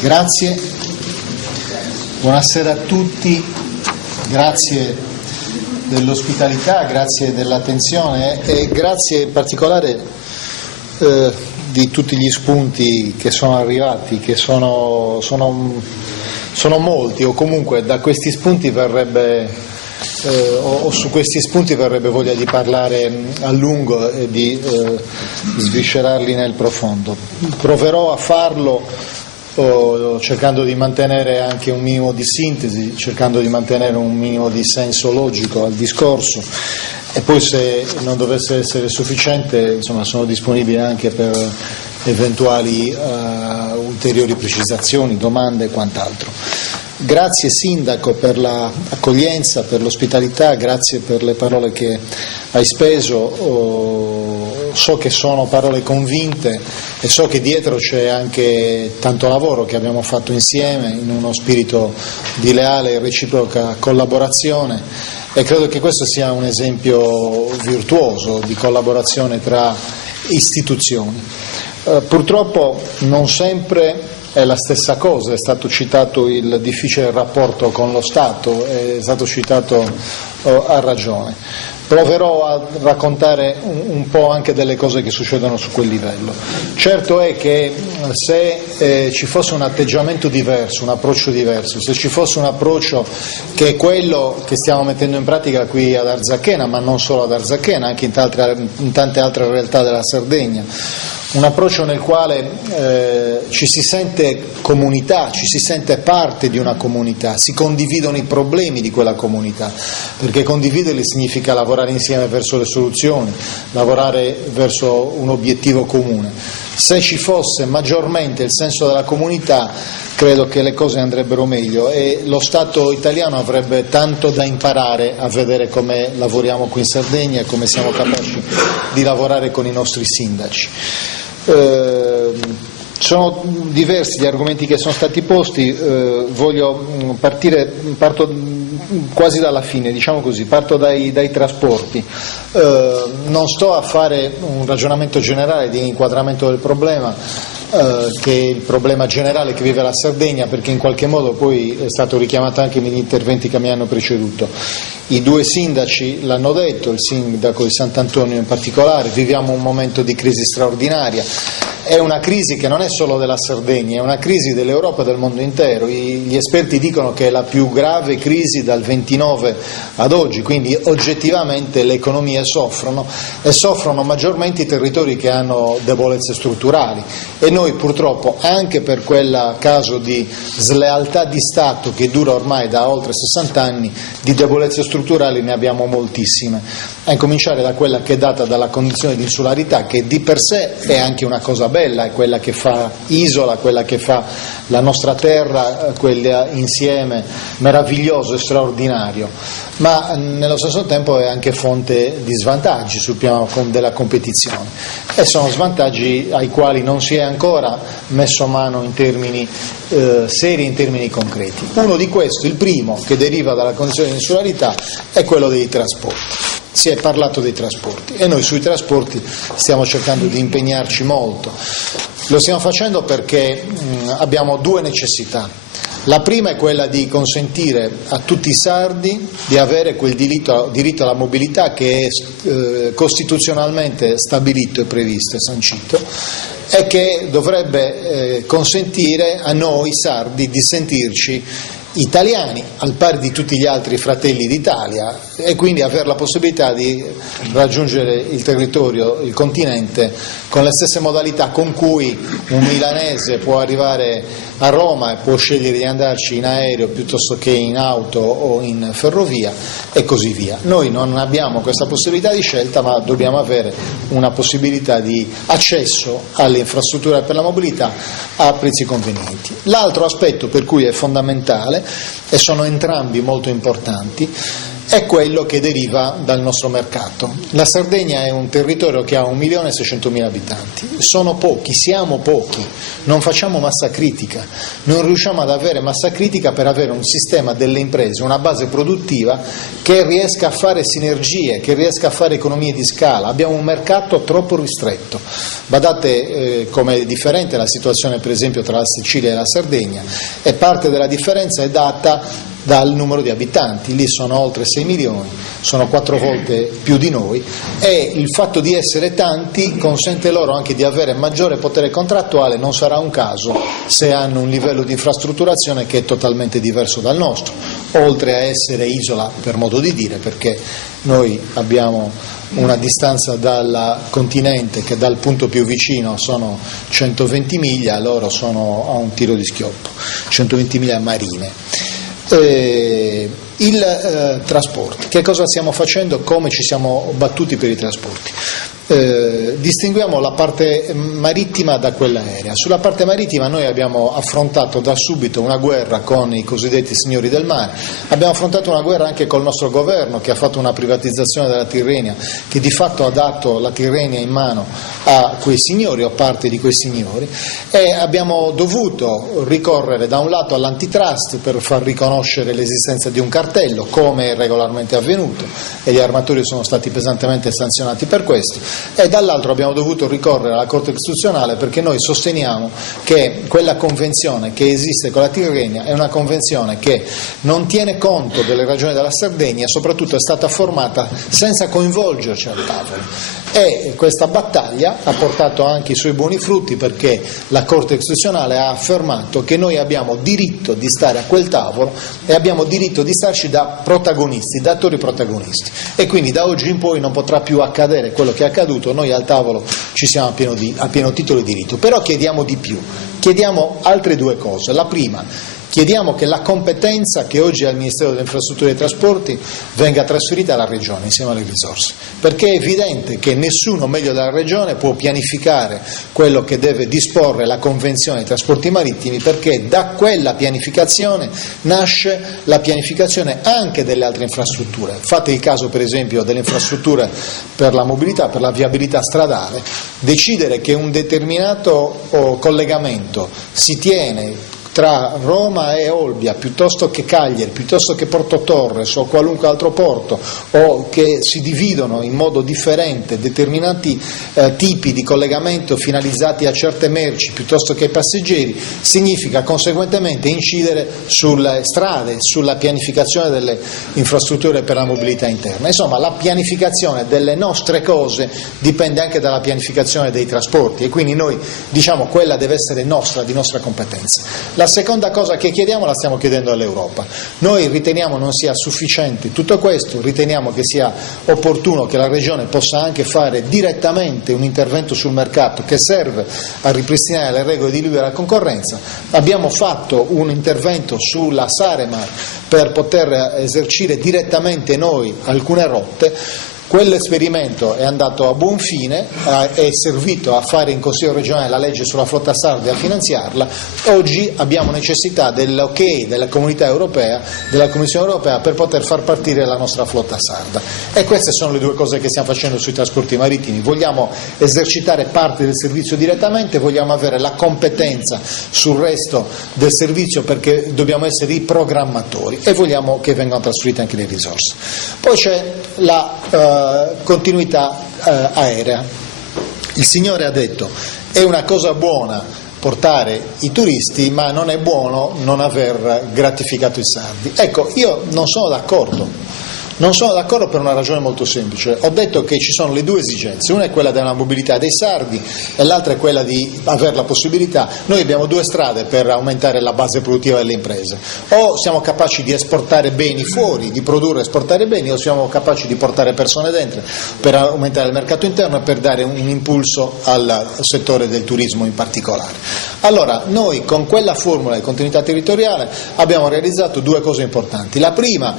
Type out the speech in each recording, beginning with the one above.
Grazie, buonasera a tutti, grazie dell'ospitalità, grazie dell'attenzione e grazie in particolare di tutti gli spunti che sono arrivati, che sono molti, o comunque da questi spunti verrebbe o su questi spunti verrebbe voglia di parlare a lungo e di sviscerarli nel profondo. Proverò a farlo cercando di mantenere anche un minimo di sintesi, cercando di mantenere un minimo di senso logico al discorso, e poi se non dovesse essere sufficiente, insomma, sono disponibile anche per eventuali ulteriori precisazioni, domande e quant'altro. Grazie Sindaco per l'accoglienza, per l'ospitalità, grazie per le parole che hai speso, so che sono parole convinte e so che dietro c'è anche tanto lavoro che abbiamo fatto insieme in uno spirito di leale e reciproca collaborazione, e credo che questo sia un esempio virtuoso di collaborazione tra istituzioni. Purtroppo non sempre è la stessa cosa, è stato citato il difficile rapporto con lo Stato, è stato citato a ragione. Proverò a raccontare un po' anche delle cose che succedono su quel livello. Certo è che se ci fosse un atteggiamento diverso, un approccio diverso, se ci fosse un approccio che è quello che stiamo mettendo in pratica qui ad Arzachena, ma non solo ad Arzachena, anche in tante altre realtà della Sardegna, un approccio nel quale ci si sente comunità, ci si sente parte di una comunità, si condividono i problemi di quella comunità, perché condividerli significa lavorare insieme verso le soluzioni, lavorare verso un obiettivo comune. Se ci fosse maggiormente il senso della comunità, credo che le cose andrebbero meglio e lo Stato italiano avrebbe tanto da imparare a vedere come lavoriamo qui in Sardegna e come siamo capaci di lavorare con i nostri sindaci. Sono diversi gli argomenti che sono stati posti, parto quasi dalla fine, diciamo così, parto dai trasporti. Non sto a fare un ragionamento generale di inquadramento del problema, che è il problema generale che vive la Sardegna, perché in qualche modo poi è stato richiamato anche negli interventi che mi hanno preceduto. I due sindaci l'hanno detto, il sindaco di Sant'Antonio in particolare: viviamo un momento di crisi straordinaria. È una crisi che non è solo della Sardegna, è una crisi dell'Europa e del mondo intero. Gli esperti dicono che è la più grave crisi dal 29 ad oggi, quindi oggettivamente le economie soffrono e soffrono maggiormente i territori che hanno debolezze strutturali, e noi purtroppo anche per quel caso di slealtà di Stato che dura ormai da oltre 60 anni, di debolezze strutturali ne abbiamo moltissime, a incominciare da quella che è data dalla condizione di insularità, che di per sé è anche una cosa bella, è quella che fa isola, quella che fa la nostra terra, quell'insieme meraviglioso e straordinario, ma nello stesso tempo è anche fonte di svantaggi sul piano della competizione, e sono svantaggi ai quali non si è ancora messo mano in termini seri, in termini concreti. Uno di questi, il primo, che deriva dalla condizione di insularità, è quello dei trasporti. Si è parlato dei trasporti e noi sui trasporti stiamo cercando di impegnarci molto. Lo stiamo facendo perché abbiamo due necessità. La prima è quella di consentire a tutti i sardi di avere quel diritto alla mobilità che è costituzionalmente stabilito e previsto e sancito, e che dovrebbe consentire a noi sardi di sentirci italiani al pari di tutti gli altri fratelli d'Italia, e quindi avere la possibilità di raggiungere il territorio, il continente, con le stesse modalità con cui un milanese può arrivare a Roma e può scegliere di andarci in aereo piuttosto che in auto o in ferrovia e così via. Noi non abbiamo questa possibilità di scelta, ma dobbiamo avere una possibilità di accesso alle infrastrutture per la mobilità a prezzi convenienti. L'altro aspetto per cui è fondamentale, e sono entrambi molto importanti, è quello che deriva dal nostro mercato. La Sardegna è un territorio che ha 1.600.000 abitanti, sono pochi, siamo pochi, non facciamo massa critica, non riusciamo ad avere massa critica per avere un sistema delle imprese, una base produttiva che riesca a fare sinergie, che riesca a fare economie di scala. Abbiamo un mercato troppo ristretto. Badate come è differente la situazione per esempio tra la Sicilia e la Sardegna, e parte della differenza è data dal numero di abitanti. Lì sono oltre 6 milioni, sono 4 volte più di noi, e il fatto di essere tanti consente loro anche di avere maggiore potere contrattuale. Non sarà un caso se hanno un livello di infrastrutturazione che è totalmente diverso dal nostro, oltre a essere isola per modo di dire, perché noi abbiamo una distanza dal continente che dal punto più vicino sono 120 miglia, loro sono a un tiro di schioppo, 120 miglia marine. Trasporti, che cosa stiamo facendo, come ci siamo battuti per i trasporti? Distinguiamo la parte marittima da quella aerea. Sulla parte marittima noi abbiamo affrontato da subito una guerra con i cosiddetti signori del mare, abbiamo affrontato una guerra anche col nostro governo che ha fatto una privatizzazione della Tirrenia, che di fatto ha dato la Tirrenia in mano a quei signori o parte di quei signori, e abbiamo dovuto ricorrere da un lato all'antitrust per far riconoscere l'esistenza di un cartello, come è regolarmente avvenuto, e gli armatori sono stati pesantemente sanzionati per questo, e dall'altro abbiamo dovuto ricorrere alla Corte Costituzionale perché noi sosteniamo che quella convenzione che esiste con la Tirrenia è una convenzione che non tiene conto delle ragioni della Sardegna e soprattutto è stata formata senza coinvolgerci al tavolo, e questa battaglia ha portato anche i suoi buoni frutti, perché la Corte Costituzionale ha affermato che noi abbiamo diritto di stare a quel tavolo e abbiamo diritto di starci da protagonisti, da attori protagonisti, e quindi da oggi in poi non potrà più accadere quello che è accaduto. Noi al tavolo ci siamo a pieno titolo e diritto, però chiediamo di più, chiediamo altre due cose. La prima, chiediamo che la competenza che oggi è al Ministero delle Infrastrutture e dei Trasporti venga trasferita alla Regione insieme alle risorse, perché è evidente che nessuno meglio della Regione può pianificare quello che deve disporre la Convenzione dei trasporti marittimi, perché da quella pianificazione nasce la pianificazione anche delle altre infrastrutture. Fate il caso per esempio delle infrastrutture per la mobilità, per la viabilità stradale. Decidere che un determinato collegamento si tiene tra Roma e Olbia, piuttosto che Cagliari, piuttosto che Porto Torres o qualunque altro porto, o che si dividono in modo differente determinati tipi di collegamento finalizzati a certe merci piuttosto che ai passeggeri, significa conseguentemente incidere sulle strade, sulla pianificazione delle infrastrutture per la mobilità interna. Insomma, la pianificazione delle nostre cose dipende anche dalla pianificazione dei trasporti, e quindi noi diciamo quella deve essere nostra, di nostra competenza. La seconda cosa che chiediamo la stiamo chiedendo all'Europa. Noi riteniamo non sia sufficiente tutto questo, riteniamo che sia opportuno che la Regione possa anche fare direttamente un intervento sul mercato che serve a ripristinare le regole di libera concorrenza. Abbiamo fatto un intervento sulla Saremar per poter esercire direttamente noi alcune rotte. Quell'esperimento è andato a buon fine, è servito a fare in Consiglio regionale la legge sulla flotta sarda e a finanziarla. Oggi abbiamo necessità dell'ok della Comunità Europea, della Commissione Europea, per poter far partire la nostra flotta sarda. E queste sono le due cose che stiamo facendo sui trasporti marittimi. Vogliamo esercitare parte del servizio direttamente, vogliamo avere la competenza sul resto del servizio perché dobbiamo essere i programmatori, e vogliamo che vengano trasferite anche le risorse. Poi c'è la continuità aerea. Il Signore ha detto è una cosa buona portare i turisti, ma non è buono non aver gratificato i sardi. Ecco, io non sono d'accordo. Non sono d'accordo per una ragione molto semplice. Ho detto che ci sono le due esigenze, una è quella della mobilità dei sardi e l'altra è quella di avere la possibilità. Noi abbiamo due strade per aumentare la base produttiva delle imprese: o siamo capaci di esportare beni fuori, di produrre e esportare beni, o siamo capaci di portare persone dentro per aumentare il mercato interno e per dare un impulso al settore del turismo in particolare. Allora, noi con quella formula di continuità territoriale abbiamo realizzato due cose importanti. La prima,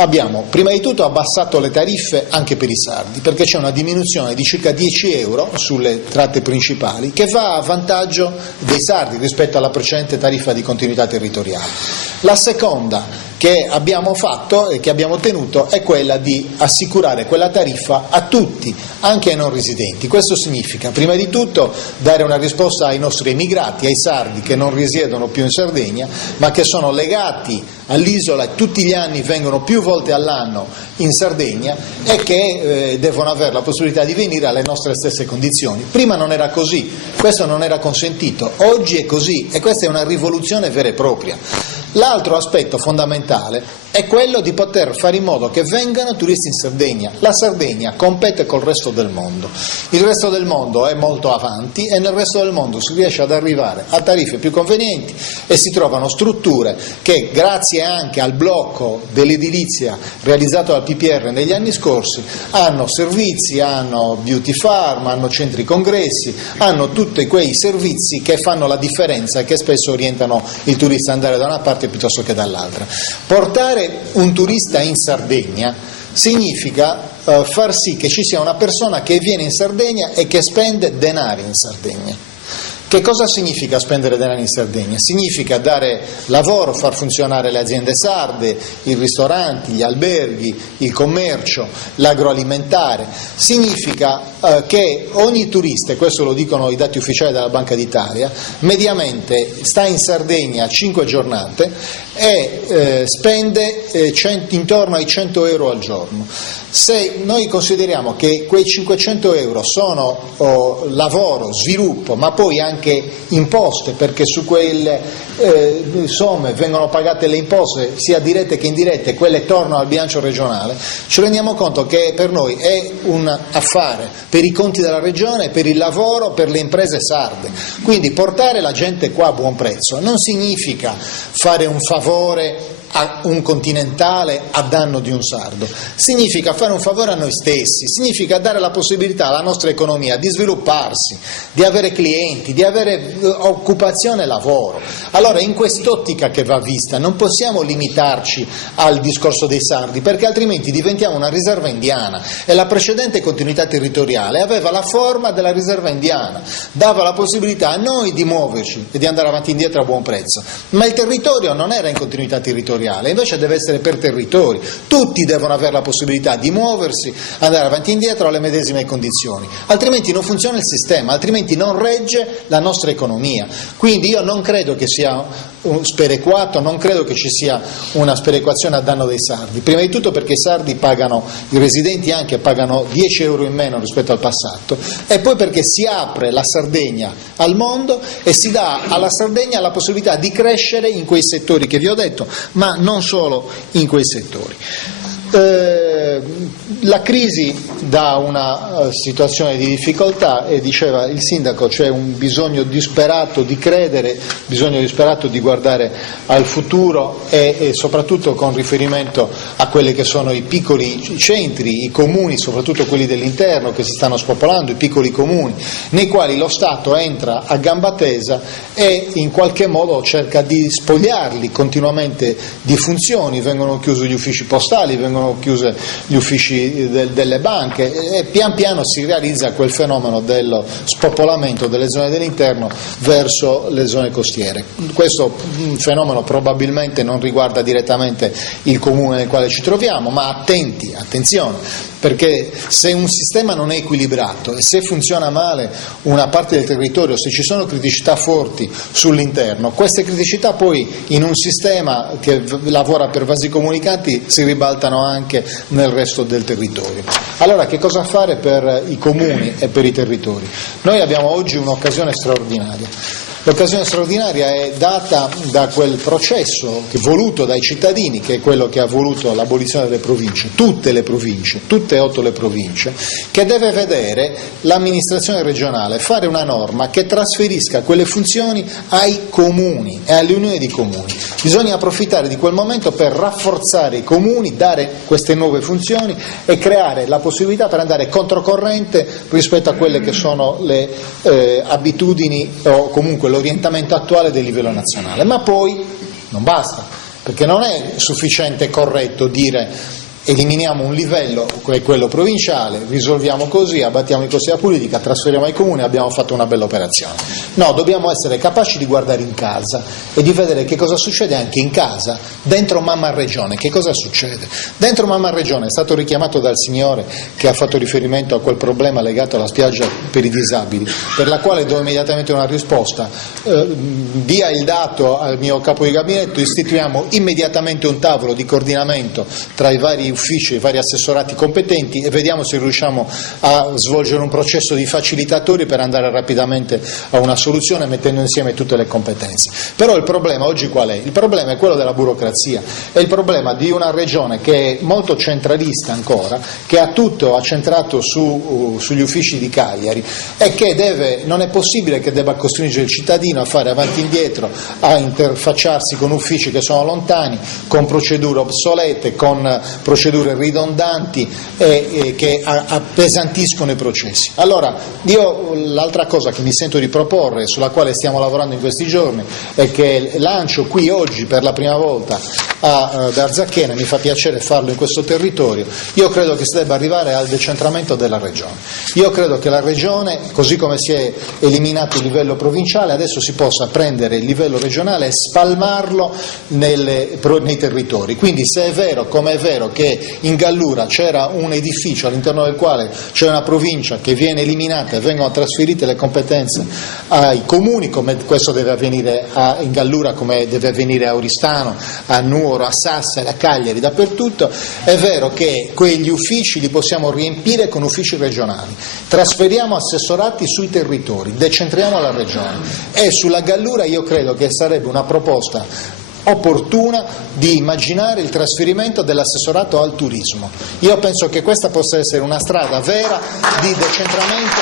abbiamo prima di tutto abbassato le tariffe anche per i sardi, perché c'è una diminuzione di circa 10 euro sulle tratte principali che va a vantaggio dei sardi rispetto alla precedente tariffa di continuità territoriale. La seconda che abbiamo fatto e che abbiamo ottenuto è quella di assicurare quella tariffa a tutti, anche ai non residenti. Questo significa prima di tutto dare una risposta ai nostri emigrati, ai sardi che non risiedono più in Sardegna ma che sono legati all'isola e tutti gli anni vengono più volte all'anno in Sardegna e che devono avere la possibilità di venire alle nostre stesse condizioni. Prima non era così, questo non era consentito, oggi è così e questa è una rivoluzione vera e propria. L'altro aspetto fondamentale è quello di poter fare in modo che vengano turisti in Sardegna. La Sardegna compete col resto del mondo, il resto del mondo è molto avanti e nel resto del mondo si riesce ad arrivare a tariffe più convenienti e si trovano strutture che grazie anche al blocco dell'edilizia realizzato dal PPR negli anni scorsi hanno servizi, hanno beauty farm, hanno centri congressi, hanno tutti quei servizi che fanno la differenza e che spesso orientano il turista ad andare da una parte piuttosto che dall'altra. Portare un turista in Sardegna significa far sì che ci sia una persona che viene in Sardegna e che spende denari in Sardegna. Che cosa significa spendere denari in Sardegna? Significa dare lavoro, far funzionare le aziende sarde, i ristoranti, gli alberghi, il commercio, l'agroalimentare. Significa che ogni turista, e questo lo dicono i dati ufficiali della Banca d'Italia, mediamente sta in Sardegna 5 giornate e spende intorno ai 100 euro al giorno. Se noi consideriamo che quei 500 euro sono lavoro, sviluppo, ma poi anche imposte, perché su quelle somme vengono pagate le imposte sia dirette che indirette, quelle tornano al bilancio regionale, ci rendiamo conto che per noi è un affare per i conti della regione, per il lavoro, per le imprese sarde. Quindi portare la gente qua a buon prezzo non significa fare un favore a un continentale a danno di un sardo, significa fare un favore a noi stessi, significa dare la possibilità alla nostra economia di svilupparsi, di avere clienti, di avere occupazione e lavoro. Allora in quest'ottica che va vista non possiamo limitarci al discorso dei sardi, perché altrimenti diventiamo una riserva indiana e la precedente continuità territoriale aveva la forma della riserva indiana, dava la possibilità a noi di muoverci e di andare avanti e indietro a buon prezzo, ma il territorio non era in continuità territoriale, invece deve essere per territori, tutti devono avere la possibilità di muoversi, andare avanti e indietro alle medesime condizioni, altrimenti non funziona il sistema, altrimenti non regge la nostra economia. Quindi io non credo che sia sperequato, non credo che ci sia una sperequazione a danno dei sardi, prima di tutto perché i sardi pagano, i residenti anche pagano 10 euro in meno rispetto al passato, e poi perché si apre la Sardegna al mondo e si dà alla Sardegna la possibilità di crescere in quei settori che vi ho detto, ma non solo in quei settori. La crisi dà una situazione di difficoltà e diceva il sindaco c'è un bisogno disperato di credere, bisogno disperato di guardare al futuro e soprattutto con riferimento a quelli che sono i piccoli centri, i comuni, soprattutto quelli dell'interno che si stanno spopolando, i piccoli comuni, nei quali lo Stato entra a gamba tesa e in qualche modo cerca di spogliarli continuamente di funzioni, vengono chiusi gli uffici postali, vengono chiuse gli uffici delle banche e pian piano si realizza quel fenomeno dello spopolamento delle zone dell'interno verso le zone costiere. Questo fenomeno probabilmente non riguarda direttamente il comune nel quale ci troviamo, ma attenzione, perché se un sistema non è equilibrato e se funziona male una parte del territorio, se ci sono criticità forti sull'interno, queste criticità poi in un sistema che lavora per vasi comunicanti si ribaltano anche nel resto del territorio. Allora che cosa fare per i comuni e per i territori? Noi abbiamo oggi un'occasione straordinaria. L'occasione straordinaria è data da quel processo voluto dai cittadini, che è quello che ha voluto l'abolizione delle province, tutte e 8 le province, che deve vedere l'amministrazione regionale fare una norma che trasferisca quelle funzioni ai comuni e alle unioni di comuni. Bisogna approfittare di quel momento per rafforzare i comuni, dare queste nuove funzioni e creare la possibilità per andare controcorrente rispetto a quelle che sono le abitudini o comunque l'orientamento attuale del livello nazionale. Ma poi non basta, perché non è sufficiente e corretto dire eliminiamo un livello, quello provinciale, risolviamo così, abbattiamo i costi della politica, trasferiamo ai comuni, abbiamo fatto una bella operazione. No, dobbiamo essere capaci di guardare in casa e di vedere che cosa succede anche in casa, dentro Mamma Regione. Che cosa succede? Dentro Mamma Regione è stato richiamato dal signore che ha fatto riferimento a quel problema legato alla spiaggia per i disabili, per la quale do immediatamente una risposta. Dia il dato al mio capo di gabinetto, istituiamo immediatamente un tavolo di coordinamento tra i vari uffici, i vari assessorati competenti e vediamo se riusciamo a svolgere un processo di facilitatori per andare rapidamente a una soluzione mettendo insieme tutte le competenze. Però il problema oggi qual è? Il problema è quello della burocrazia, è il problema di una regione che è molto centralista ancora, che ha tutto accentrato sugli uffici di Cagliari e che non è possibile che debba costringere il cittadino a fare avanti e indietro, a interfacciarsi con uffici che sono lontani, con procedure obsolete, con procedure ridondanti e che appesantiscono i processi. Allora, io l'altra cosa che mi sento di proporre, sulla quale stiamo lavorando in questi giorni, è che lancio qui oggi per la prima volta ad Arzachena, mi fa piacere farlo in questo territorio, io credo che si debba arrivare al decentramento della regione. Io credo che la regione, così come si è eliminato il livello provinciale, adesso si possa prendere il livello regionale e spalmarlo nei territori. Quindi se è vero, come è vero, che in Gallura c'era un edificio all'interno del quale c'è una provincia che viene eliminata e vengono trasferite le competenze ai comuni, come questo deve avvenire in Gallura, come deve avvenire a Oristano, a Nuoro, a Sassari, a Cagliari, dappertutto, è vero che quegli uffici li possiamo riempire con uffici regionali, trasferiamo assessorati sui territori, decentriamo la regione e sulla Gallura io credo che sarebbe una proposta opportuna di immaginare il trasferimento dell'assessorato al turismo. Io penso che questa possa essere una strada vera di decentramento,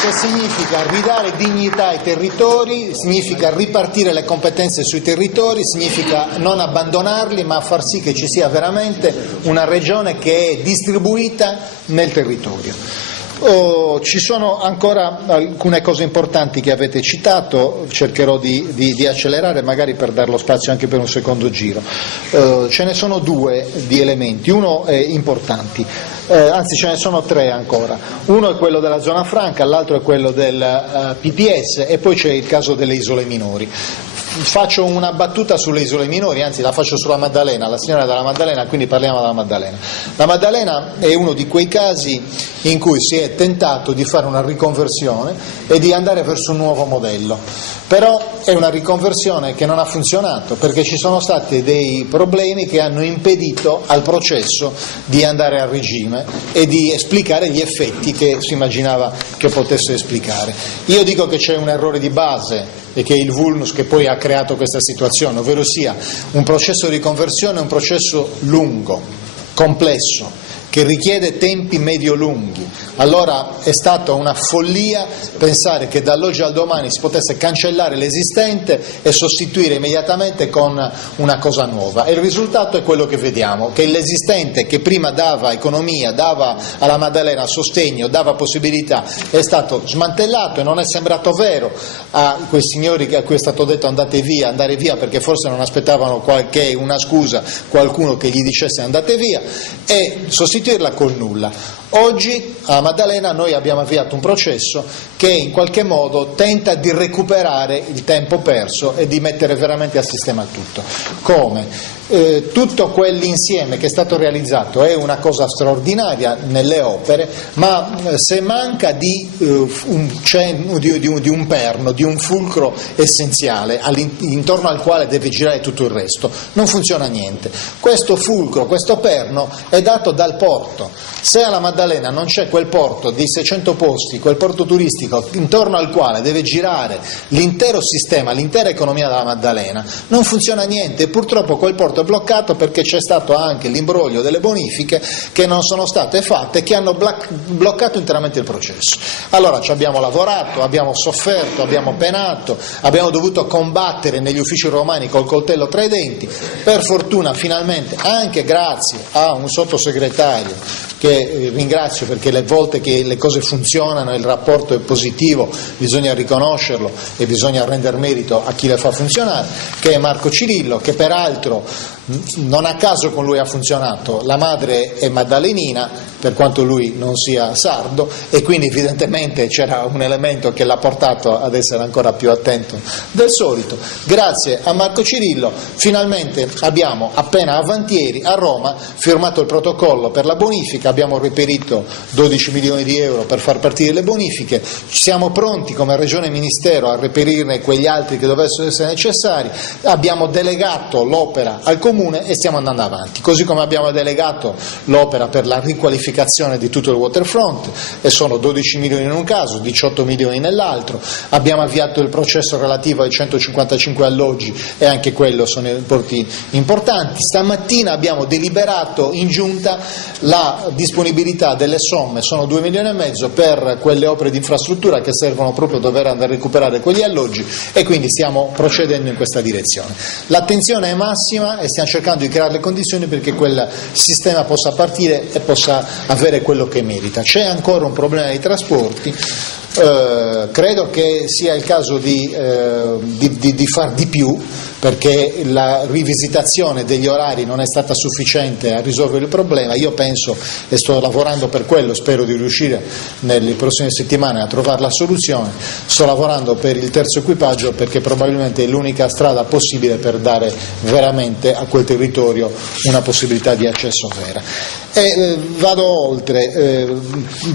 che significa ridare dignità ai territori, significa ripartire le competenze sui territori, significa non abbandonarli ma far sì che ci sia veramente una regione che è distribuita nel territorio. Ci sono ancora alcune cose importanti che avete citato, cercherò di accelerare magari per dar lo spazio anche per un secondo giro. Ce ne sono due di elementi, uno è importanti, anzi ce ne sono tre ancora, uno è quello della zona franca, l'altro è quello del PPS e poi c'è il caso delle isole minori. Faccio una battuta sulle isole minori, anzi la faccio sulla Maddalena, la signora della Maddalena, quindi parliamo della Maddalena. La Maddalena è uno di quei casi in cui si è tentato di fare una riconversione e di andare verso un nuovo modello, però è una riconversione che non ha funzionato perché ci sono stati dei problemi che hanno impedito al processo di andare a regime e di esplicare gli effetti che si immaginava che potesse esplicare. Io dico che c'è un errore di base e che è il vulnus che poi ha creato questa situazione, ovvero sia un processo di riconversione è un processo lungo, complesso, che richiede tempi medio-lunghi. Allora è stata una follia pensare che dall'oggi al domani si potesse cancellare l'esistente e sostituire immediatamente con una cosa nuova. E il risultato è quello che vediamo, che l'esistente che prima dava economia, dava alla Maddalena sostegno, dava possibilità, è stato smantellato e non è sembrato vero a quei signori a cui è stato detto andare via perché forse non aspettavano una scusa, qualcuno che gli dicesse andate via, e sostituirla col nulla. Oggi a Maddalena noi abbiamo avviato un processo che in qualche modo tenta di recuperare il tempo perso e di mettere veramente a sistema il tutto. Come? Tutto quell'insieme che è stato realizzato è una cosa straordinaria nelle opere, ma se manca di un perno, di un fulcro essenziale intorno al quale deve girare tutto il resto, non funziona niente. Questo fulcro, questo perno è dato dal porto. Se alla Maddalena non c'è quel porto di 600 posti, quel porto turistico intorno al quale deve girare l'intero sistema, l'intera economia della Maddalena, non funziona niente e purtroppo quel porto è bloccato perché c'è stato anche l'imbroglio delle bonifiche che non sono state fatte e che hanno bloccato interamente il processo. Allora ci abbiamo lavorato, abbiamo sofferto, abbiamo penato, abbiamo dovuto combattere negli uffici romani col coltello tra i denti, per fortuna finalmente anche grazie a un sottosegretario che ringrazio perché le volte che le cose funzionano e il rapporto è positivo bisogna riconoscerlo e bisogna rendere merito a chi le fa funzionare, che è Marco Cirillo, che peraltro non a caso con lui ha funzionato, la madre è maddalenina per quanto lui non sia sardo, e quindi evidentemente c'era un elemento che l'ha portato ad essere ancora più attento del solito. Grazie a Marco Cirillo finalmente abbiamo appena avantieri a Roma firmato il protocollo per la bonifica, abbiamo reperito 12 milioni di euro per far partire le bonifiche, siamo pronti come Regione e Ministero a reperirne quegli altri che dovessero essere necessari, abbiamo delegato l'opera al Comune e stiamo andando avanti, così come abbiamo delegato l'opera per la riqualificazione di tutto il waterfront, e sono 12 milioni in un caso, 18 milioni nell'altro, abbiamo avviato il processo relativo ai 155 alloggi e anche quello sono importi importanti. Stamattina abbiamo deliberato in giunta la disponibilità delle somme, sono 2 milioni e mezzo per quelle opere di infrastruttura che servono proprio a dover andare a recuperare quegli alloggi, e quindi stiamo procedendo in questa direzione. L'attenzione è massima e stiamo cercando di creare le condizioni perché quel sistema possa partire e possa avere quello che merita. C'è ancora un problema dei trasporti, credo che sia il caso di far di più, perché la rivisitazione degli orari non è stata sufficiente a risolvere il problema. Io penso, e sto lavorando per quello, spero di riuscire nelle prossime settimane a trovare la soluzione, sto lavorando per il terzo equipaggio perché probabilmente è l'unica strada possibile per dare veramente a quel territorio una possibilità di accesso vera. E vado oltre,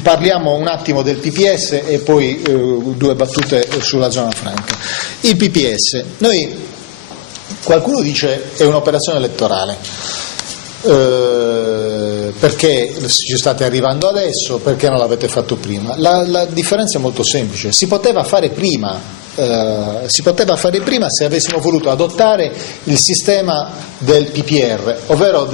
parliamo un attimo del PPS e poi 2 battute sulla zona franca. Il PPS, qualcuno dice è un'operazione elettorale, perché ci state arrivando adesso, perché non l'avete fatto prima? La differenza è molto semplice, si poteva fare prima se avessimo voluto adottare il sistema del PPR, ovvero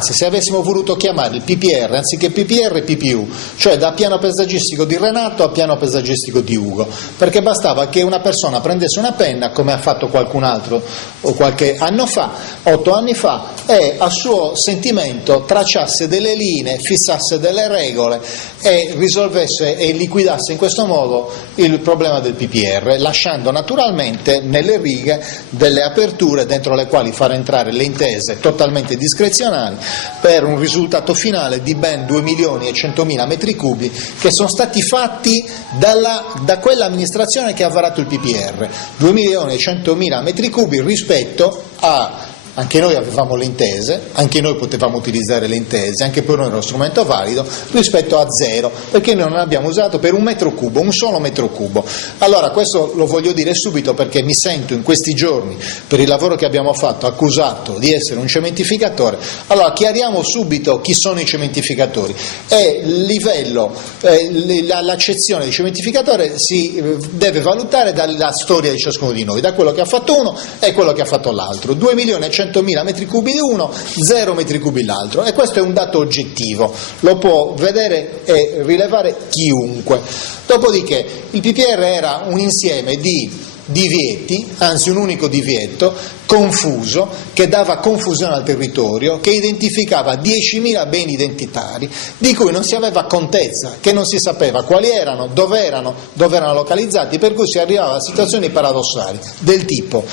se avessimo voluto chiamare il PPR anziché PPR PPU, cioè da piano paesaggistico di Renato a piano paesaggistico di Ugo, perché bastava che una persona prendesse una penna, come ha fatto qualcun altro o qualche anno fa, 8 anni fa, e a suo sentimento tracciasse delle linee, fissasse delle regole e risolvesse e liquidasse in questo modo il problema del PPR, lasciando naturalmente nelle righe delle aperture dentro le quali far entrare le intese totalmente discrezionali per un risultato finale di ben 2.100.000 metri cubi che sono stati fatti da quell'amministrazione che ha varato il PPR, 2.100.000 metri cubi rispetto a... Anche noi avevamo le intese, anche noi potevamo utilizzare le intese, anche per noi era uno strumento valido, rispetto a 0, perché noi non abbiamo usato per un metro cubo, un solo metro cubo. Allora questo lo voglio dire subito perché mi sento in questi giorni, per il lavoro che abbiamo fatto, accusato di essere un cementificatore. Allora chiariamo subito chi sono i cementificatori. Il livello, l'accezione di cementificatore si deve valutare dalla storia di ciascuno di noi, da quello che ha fatto uno e quello che ha fatto l'altro. 2.100.000 metri cubi di uno, 0 metri cubi l'altro, e questo è un dato oggettivo, lo può vedere e rilevare chiunque. Dopodiché il PPR era un insieme di divieti, anzi un unico divieto confuso che dava confusione al territorio, che identificava 10.000 beni identitari di cui non si aveva contezza, che non si sapeva quali erano, dove erano localizzati, per cui si arrivava a situazioni paradossali del tipo,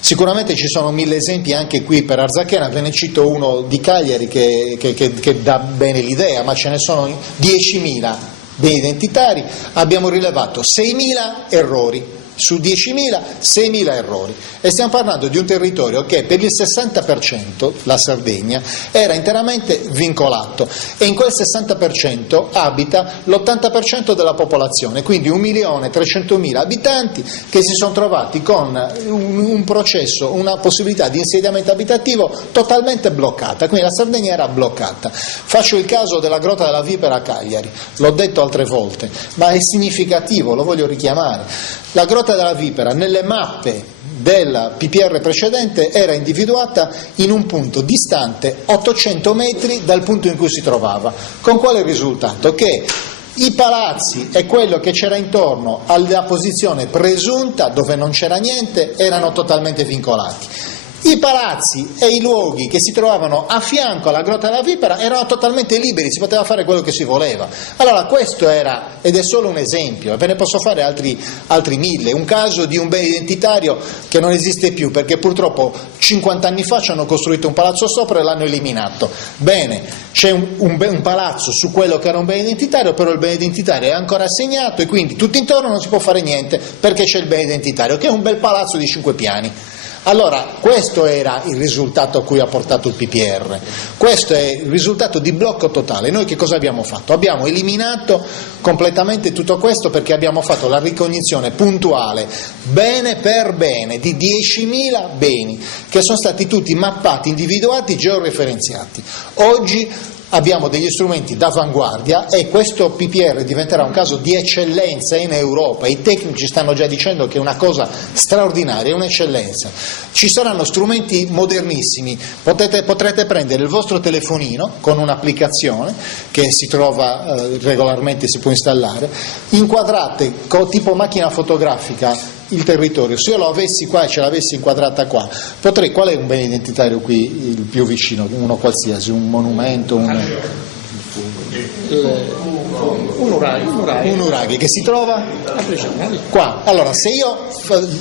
sicuramente ci sono 1000 esempi anche qui per Arzachena, ve ne cito uno di Cagliari che dà bene l'idea, ma ce ne sono 10.000 beni identitari, abbiamo rilevato 6.000 errori. Su 10.000, 6.000 errori, e stiamo parlando di un territorio che per il 60%, la Sardegna, era interamente vincolato, e in quel 60% abita l'80% della popolazione, quindi 1.300.000 abitanti che si sono trovati con un processo, una possibilità di insediamento abitativo totalmente bloccata, quindi la Sardegna era bloccata. Faccio il caso della Grotta della Vipera a Cagliari, l'ho detto altre volte, ma è significativo, lo voglio richiamare. La Grotta della Vipera nelle mappe del PPR precedente era individuata in un punto distante 800 metri dal punto in cui si trovava, con quale risultato? Che i palazzi e quello che c'era intorno alla posizione presunta, dove non c'era niente, erano totalmente vincolati. I palazzi e i luoghi che si trovavano a fianco alla Grotta della Vipera erano totalmente liberi, si poteva fare quello che si voleva. Allora questo era, ed è solo un esempio, ve ne posso fare altri 1000, un caso di un bene identitario che non esiste più perché purtroppo 50 anni fa ci hanno costruito un palazzo sopra e l'hanno eliminato. Bene, c'è un palazzo su quello che era un bene identitario, però il bene identitario è ancora assegnato e quindi tutto intorno non si può fare niente perché c'è il bene identitario, che è un bel palazzo di 5 piani. Allora, questo era il risultato a cui ha portato il PPR, questo è il risultato di blocco totale. Noi che cosa abbiamo fatto? Abbiamo eliminato completamente tutto questo perché abbiamo fatto la ricognizione puntuale, bene per bene, di 10.000 beni, che sono stati tutti mappati, individuati, georeferenziati. Oggi abbiamo degli strumenti d'avanguardia e questo PPR diventerà un caso di eccellenza in Europa. I tecnici stanno già dicendo che è una cosa straordinaria, è un'eccellenza. Ci saranno strumenti modernissimi, potrete prendere il vostro telefonino con un'applicazione che si trova regolarmente, si può installare, inquadrate tipo macchina fotografica il territorio. Se io lo avessi qua e ce l'avessi inquadrata qua, potrei, qual è un bene identitario qui il più vicino, uno qualsiasi, un monumento, un uraghi che si trova qua. Allora, se io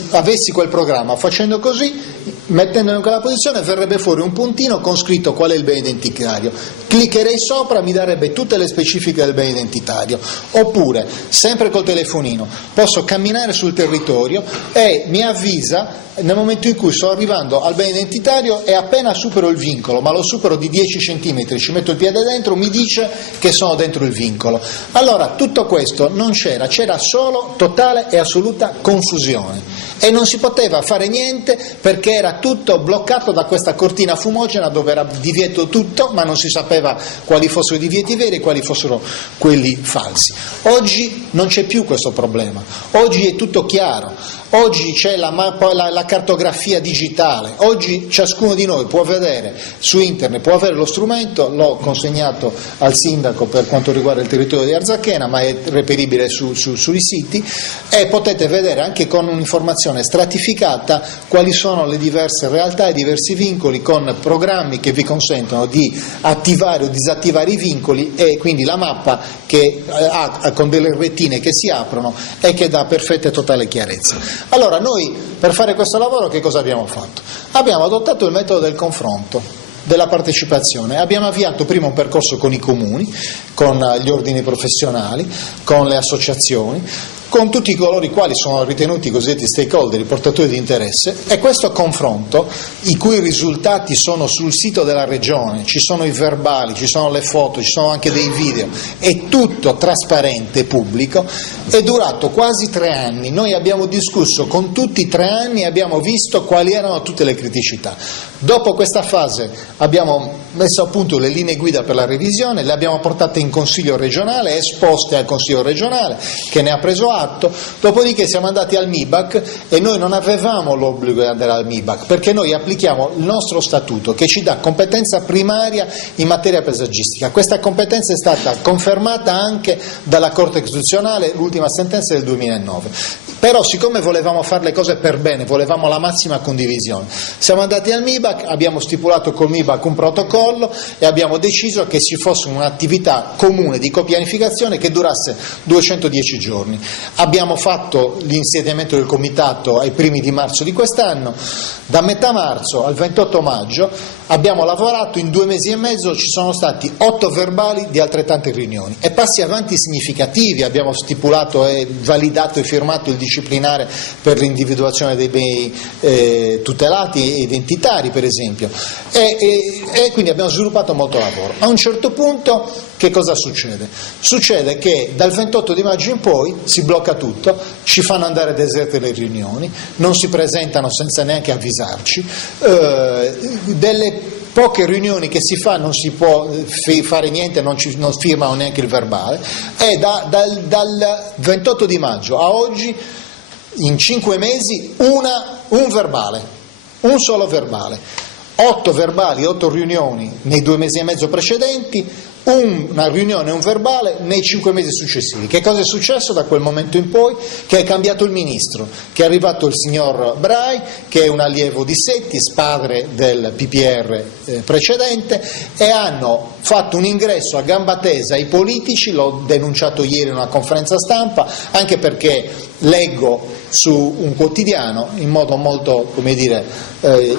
avessi quel programma facendo così, mettendolo in quella posizione, verrebbe fuori un puntino con scritto qual è il bene identitario. Cliccherei sopra, mi darebbe tutte le specifiche del bene identitario. Oppure, sempre col telefonino, posso camminare sul territorio e mi avvisa nel momento in cui sto arrivando al bene identitario e appena supero il vincolo, ma lo supero di 10 centimetri, ci metto il piede dentro, mi dice che sono dentro il vincolo. Allora, tutto questo non c'era solo totale e assoluta confusione e non si poteva fare niente perché era tutto bloccato da questa cortina fumogena dove era divieto tutto, ma non si sapeva quali fossero i divieti veri e quali fossero quelli falsi. Oggi non c'è più questo problema, oggi è tutto chiaro. Oggi c'è la cartografia digitale, oggi ciascuno di noi può vedere su internet, può avere lo strumento, l'ho consegnato al sindaco per quanto riguarda il territorio di Arzachena, ma è reperibile sui siti e potete vedere anche con un'informazione stratificata quali sono le diverse realtà e i diversi vincoli con programmi che vi consentono di attivare o disattivare i vincoli e quindi la mappa che ha con delle retine che si aprono e che dà perfetta e totale chiarezza. Allora noi per fare questo lavoro che cosa abbiamo fatto? Abbiamo adottato il metodo del confronto, della partecipazione, abbiamo avviato prima un percorso con i comuni, con gli ordini professionali, con le associazioni, con tutti coloro i quali sono ritenuti i cosiddetti stakeholder, i portatori di interesse, e questo confronto, i cui risultati sono sul sito della regione, ci sono i verbali, ci sono le foto, ci sono anche dei video, è tutto trasparente e pubblico, è durato quasi 3 anni, noi abbiamo discusso con tutti 3 anni e abbiamo visto quali erano tutte le criticità. Dopo questa fase abbiamo messo a punto le linee guida per la revisione, le abbiamo portate in Consiglio regionale, esposte al Consiglio regionale che ne ha preso atto, dopodiché siamo andati al MIBAC e noi non avevamo l'obbligo di andare al MIBAC perché noi applichiamo il nostro statuto che ci dà competenza primaria in materia paesaggistica. Questa competenza è stata confermata anche dalla Corte Costituzionale, l'ultima sentenza del 2009. Però siccome volevamo fare le cose per bene, volevamo la massima condivisione, siamo andati al MIBAC, abbiamo stipulato col MIBAC un protocollo e abbiamo deciso che ci fosse un'attività comune di copianificazione che durasse 210 giorni. Abbiamo fatto l'insediamento del comitato ai primi di marzo di quest'anno, da metà marzo al 28 maggio abbiamo lavorato, in 2 mesi e mezzo ci sono stati 8 verbali di altrettante riunioni e passi avanti significativi, abbiamo stipulato e validato e firmato il disciplinare per l'individuazione dei beni tutelati e identitari per esempio e quindi abbiamo sviluppato molto lavoro. A un certo punto che cosa succede? Succede che dal 28 di maggio in poi si blocca tutto, ci fanno andare deserte le riunioni, non si presentano senza neanche avvisarci, delle poche riunioni che si fa non si può fare niente, non firmano neanche il verbale e dal 28 di maggio a oggi in 5 mesi un verbale, un solo verbale. 8 verbali, 8 riunioni nei 2 mesi e mezzo precedenti, una riunione, un verbale nei 5 mesi successivi. Che cosa è successo da quel momento in poi? Che è cambiato il ministro, che è arrivato il signor Brai, che è un allievo di Settis, padre del PPR precedente, e hanno fatto un ingresso a gamba tesa ai politici. L'ho denunciato ieri in una conferenza stampa, anche perché leggo su un quotidiano in modo molto, come dire,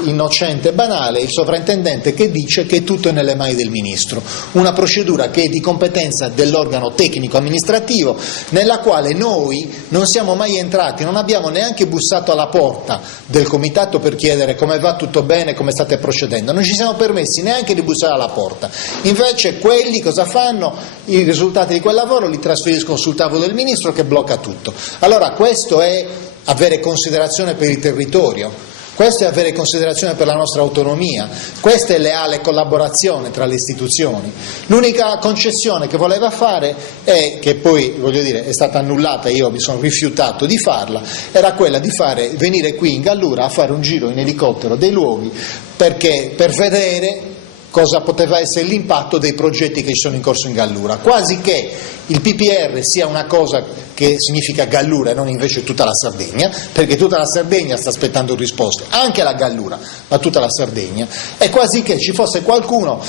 innocente e banale, il sovrintendente che dice che tutto è nelle mani del ministro, una procedura che è di competenza dell'organo tecnico amministrativo, nella quale noi non siamo mai entrati, non abbiamo neanche bussato alla porta del comitato per chiedere come va, tutto bene, come state procedendo, non ci siamo permessi neanche di bussare alla porta. Invece quelli cosa fanno? I risultati di quel lavoro li trasferiscono sul tavolo del ministro, che blocca tutto. Allora questo è avere considerazione per il territorio, questo è avere considerazione per la nostra autonomia, questa è leale collaborazione tra le istituzioni. L'unica concessione che voleva fare, e che poi, voglio dire, è stata annullata, io mi sono rifiutato di farla, era quella di venire qui in Gallura a fare un giro in elicottero dei luoghi, perché per vedere cosa poteva essere l'impatto dei progetti che ci sono in corso in Gallura, quasi che il PPR sia una cosa che significa Gallura e non invece tutta la Sardegna, perché tutta la Sardegna sta aspettando risposte, anche la Gallura, ma tutta la Sardegna, e quasi che ci fosse qualcuno,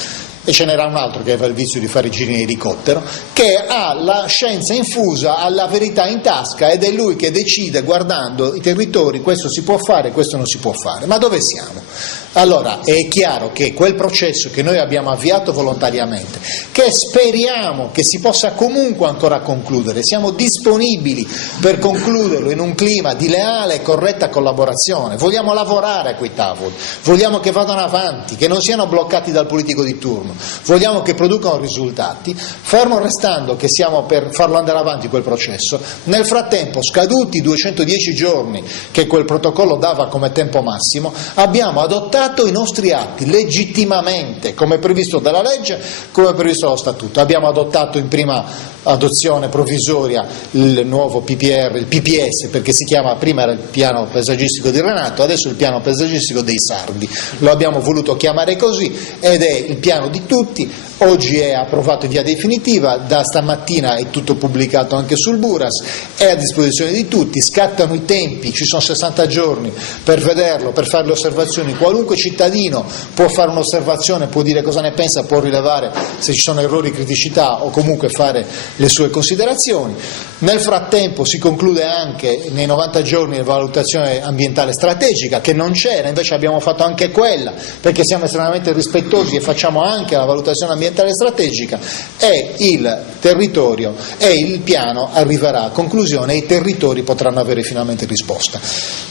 e ce n'era un altro che aveva il vizio di fare i giri in elicottero, che ha la scienza infusa, ha la verità in tasca, ed è lui che decide, guardando i territori, questo si può fare, questo non si può fare. Ma dove siamo? Allora è chiaro che quel processo che noi abbiamo avviato volontariamente, che speriamo che si possa comunque ancora concludere, siamo disponibili per concluderlo in un clima di leale e corretta collaborazione, vogliamo lavorare a quei tavoli, vogliamo che vadano avanti, che non siano bloccati dal politico di turno, vogliamo che producano risultati, fermo restando che siamo per farlo andare avanti quel processo. Nel frattempo, scaduti i 210 giorni che quel protocollo dava come tempo massimo, abbiamo adottato i nostri atti legittimamente, come previsto dalla legge, come previsto dallo statuto. Abbiamo adottato in prima adozione provvisoria il nuovo PPR, il PPS, perché si chiama, prima era il piano paesaggistico di Renato, adesso è il piano paesaggistico dei Sardi, lo abbiamo voluto chiamare così ed è il piano di tutti. Oggi è approvato in via definitiva, da stamattina è tutto pubblicato anche sul Buras, è a disposizione di tutti, scattano i tempi, ci sono 60 giorni per vederlo, per fare le osservazioni. Qualunque cittadino può fare un'osservazione, può dire cosa ne pensa, può rilevare se ci sono errori, criticità o comunque fare le sue considerazioni. Nel frattempo si conclude anche nei 90 giorni la valutazione ambientale strategica, che non c'era, invece abbiamo fatto anche quella, perché siamo estremamente rispettosi e facciamo anche la valutazione ambientale strategica, e il territorio e il piano arriverà a conclusione e i territori potranno avere finalmente risposta.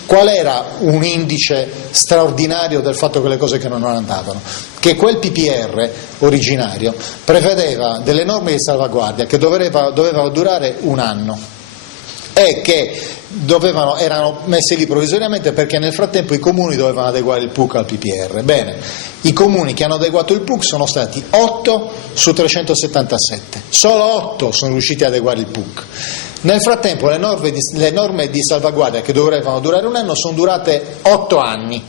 Qual era un indice straordinario del fatto che le cose che non andavano? Che quel PPR originario prevedeva delle norme di salvaguardia che dovevano durare un anno e che erano messe lì provvisoriamente perché nel frattempo i comuni dovevano adeguare il PUC al PPR. Bene, i comuni che hanno adeguato il PUC sono stati 8 su 377, solo 8 sono riusciti ad adeguare il PUC. Nel frattempo le norme di salvaguardia che dovevano durare un anno sono durate 8 anni.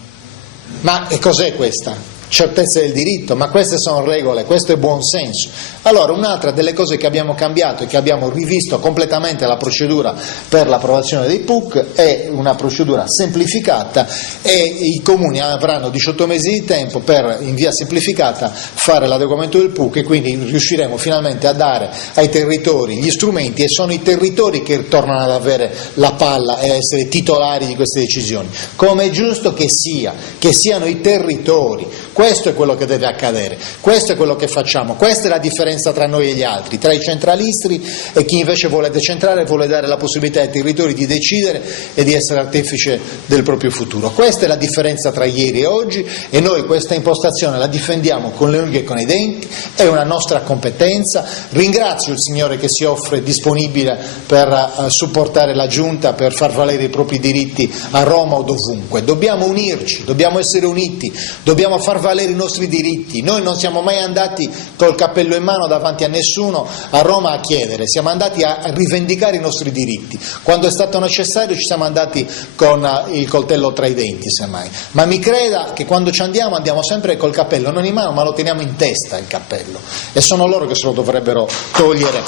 Ma che cos'è questa? Certezza del diritto, ma queste sono regole, questo è buon senso. Allora, un'altra delle cose che abbiamo cambiato e che abbiamo rivisto completamente la procedura per l'approvazione dei PUC è una procedura semplificata, e i comuni avranno 18 mesi di tempo per, in via semplificata, fare l'adeguamento del PUC, e quindi riusciremo finalmente a dare ai territori gli strumenti, e sono i territori che tornano ad avere la palla e a essere titolari di queste decisioni, come è giusto che sia, che siano i territori. Questo è quello che deve accadere, questo è quello che facciamo, questa è la differenza tra noi e gli altri, tra i centralisti e chi invece vuole decentrare e vuole dare la possibilità ai territori di decidere e di essere artefice del proprio futuro. Questa è la differenza tra ieri e oggi, e noi questa impostazione la difendiamo con le unghie e con i denti, è una nostra competenza. Ringrazio il Signore che si offre disponibile per supportare la Giunta, per far valere i propri diritti a Roma o dovunque. Dobbiamo unirci, dobbiamo essere uniti, dobbiamo far valere valere i nostri diritti. Noi non siamo mai andati col cappello in mano davanti a nessuno a Roma a chiedere, siamo andati a rivendicare i nostri diritti. Quando è stato necessario ci siamo andati con il coltello tra i denti, semmai. Ma mi creda che quando ci andiamo sempre col cappello, non in mano, ma lo teniamo in testa il cappello. E sono loro che se lo dovrebbero togliere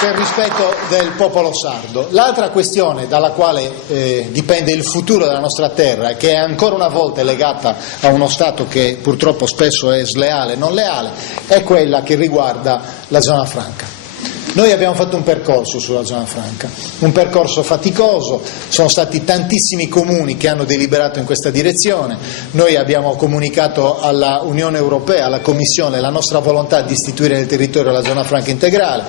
per rispetto del popolo sardo. L'altra questione dalla quale dipende il futuro della nostra terra e che è ancora una volta legata a uno Stato che purtroppo spesso è sleale, non leale, è quella che riguarda la zona franca. Noi abbiamo fatto un percorso sulla zona franca, un percorso faticoso, sono stati tantissimi comuni che hanno deliberato in questa direzione, noi abbiamo comunicato alla Unione Europea, alla Commissione, la nostra volontà di istituire nel territorio la zona franca integrale.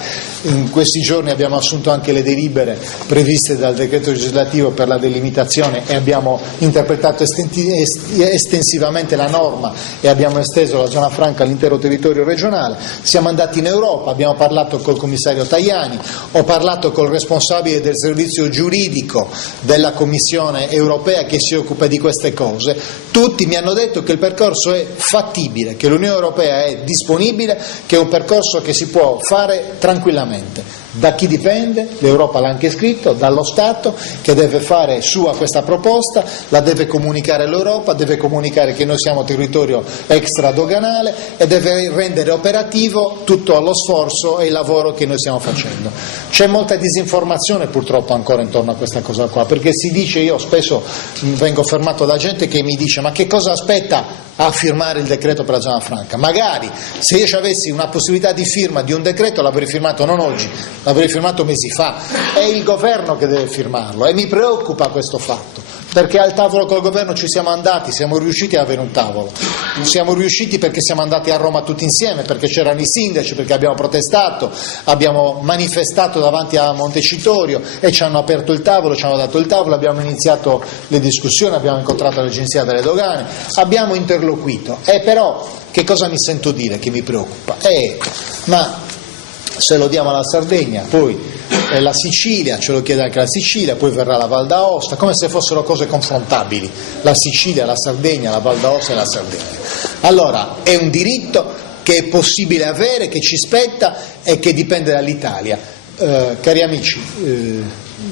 In questi giorni abbiamo assunto anche le delibere previste dal decreto legislativo per la delimitazione e abbiamo interpretato estensivamente la norma e abbiamo esteso la zona franca all'intero territorio regionale. Siamo andati in Europa, abbiamo parlato col commissario Tajani, ho parlato col responsabile del servizio giuridico della Commissione Europea che si occupa di queste cose. Tutti mi hanno detto che il percorso è fattibile, che l'Unione Europea è disponibile, che è un percorso che si può fare tranquillamente. Da chi dipende? L'Europa l'ha anche scritto, dallo Stato che deve fare sua questa proposta, la deve comunicare all'Europa, deve comunicare che noi siamo territorio extradoganale e deve rendere operativo tutto lo sforzo e il lavoro che noi stiamo facendo. C'è molta disinformazione purtroppo ancora intorno a questa cosa qua, perché si dice, io spesso vengo fermato da gente che mi dice ma che cosa aspetta a firmare il decreto per la zona franca? Magari se io avessi una possibilità di firma di un decreto l'avrei firmato non oggi, l'avrei firmato mesi fa. È il governo che deve firmarlo e mi preoccupa questo fatto, perché al tavolo col governo ci siamo andati, siamo riusciti ad avere un tavolo, siamo riusciti perché siamo andati a Roma tutti insieme, perché c'erano i sindaci, perché abbiamo protestato, abbiamo manifestato davanti a Montecitorio e ci hanno aperto il tavolo, ci hanno dato il tavolo, abbiamo iniziato le discussioni, abbiamo incontrato l'Agenzia delle Dogane, abbiamo interloquito. Però che cosa mi sento dire che mi preoccupa? Ma se lo diamo alla Sardegna, poi la Sicilia, ce lo chiede anche la Sicilia, poi verrà la Val d'Aosta, come se fossero cose confrontabili, la Sicilia, la Sardegna, la Val d'Aosta e la Sardegna. Allora, è un diritto che è possibile avere, che ci spetta e che dipende dall'Italia. Cari amici,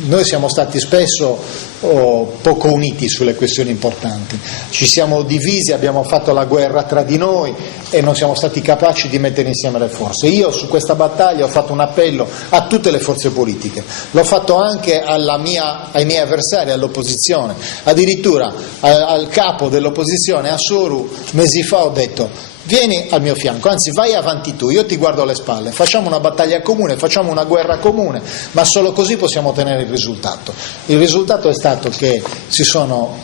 noi siamo stati spesso poco uniti sulle questioni importanti, ci siamo divisi, abbiamo fatto la guerra tra di noi e non siamo stati capaci di mettere insieme le forze. Io su questa battaglia ho fatto un appello a tutte le forze politiche, l'ho fatto anche ai miei avversari, all'opposizione, addirittura al capo dell'opposizione, a Soru, mesi fa ho detto: vieni al mio fianco, anzi vai avanti tu, io ti guardo alle spalle, facciamo una battaglia comune, facciamo una guerra comune, ma solo così possiamo ottenere il risultato. Il risultato è stato che si sono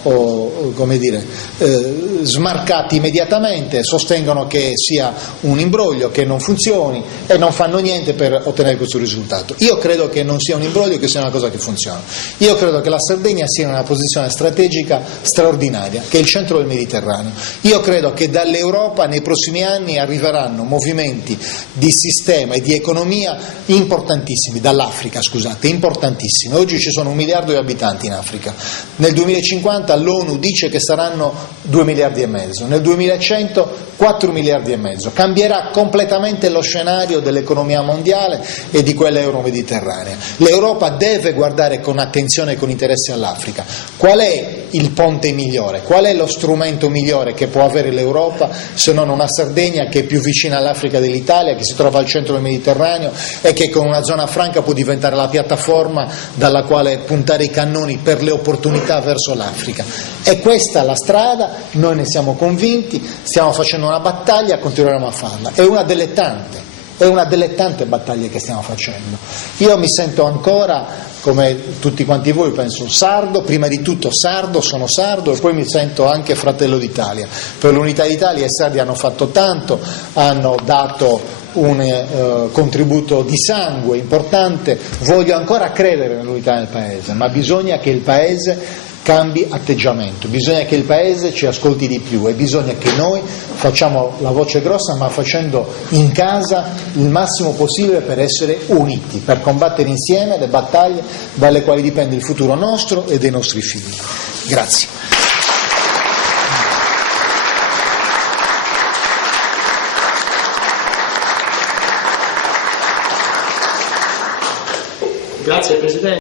smarcati immediatamente, sostengono che sia un imbroglio, che non funzioni e non fanno niente per ottenere questo risultato. Io credo che non sia un imbroglio, che sia una cosa che funziona. Io credo che la Sardegna sia in una posizione strategica straordinaria, che è il centro del Mediterraneo. Io credo che dall'Europa nei prossimi anni arriveranno movimenti di sistema e di economia importantissimi, dall'Africa, scusate, importantissimi. Oggi ci sono 1 miliardo di abitanti in Africa. Nel 2050 l'ONU dice che saranno 2 miliardi e mezzo, nel 2100 4 miliardi e mezzo. Cambierà completamente lo scenario dell'economia mondiale e di quella euro-mediterranea. L'Europa deve guardare con attenzione e con interesse all'Africa. Qual è il ponte migliore? Qual è lo strumento migliore che può avere l'Europa se non una Sardegna che è più vicina all'Africa dell'Italia, che si trova al centro del Mediterraneo e che con una zona franca può diventare la piattaforma dalla quale puntare i cannoni per le opportunità verso l'Africa. È questa la strada, noi ne siamo convinti, stiamo facendo una battaglia, continueremo a farla. È una delle tante battaglie che stiamo facendo. Io mi sento ancora, come tutti quanti voi, penso sardo, prima di tutto sardo, sono sardo e poi mi sento anche fratello d'Italia. Per l'unità d'Italia i sardi hanno fatto tanto, hanno dato un contributo di sangue importante, voglio ancora credere nell'unità del Paese, ma bisogna che il Paese cambi atteggiamento, bisogna che il Paese ci ascolti di più e bisogna che noi facciamo la voce grossa, ma facendo in casa il massimo possibile per essere uniti, per combattere insieme le battaglie dalle quali dipende il futuro nostro e dei nostri figli. Grazie. Grazie Presidente.